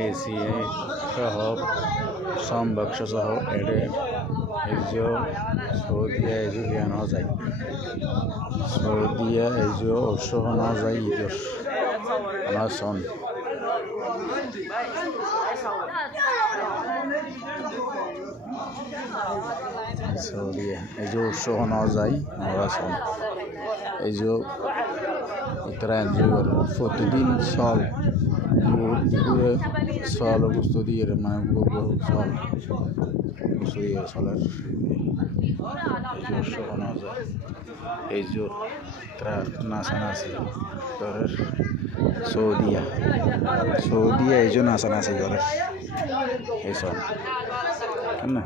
AC সহ বাক্স সহ এটা এজিও সৌদিয়া এজু জ্ঞানও যায় সৌদিয়া এজিও উৎসবনাও যায় ঈদর আমার সন সৌদিয়া এজিও উৎসবনাও যায় আমরা সন এজিও তারা এনজয় করে প্রতিদিন চল ঘুরে চল বস্তু দিয়ে মানে চল বস্তু দিয়ে চলার এই যে বানানো যায় এই যে তারা নাচানাচি করে সৌদিয়া এই যে নাচানাচি করে এইসব না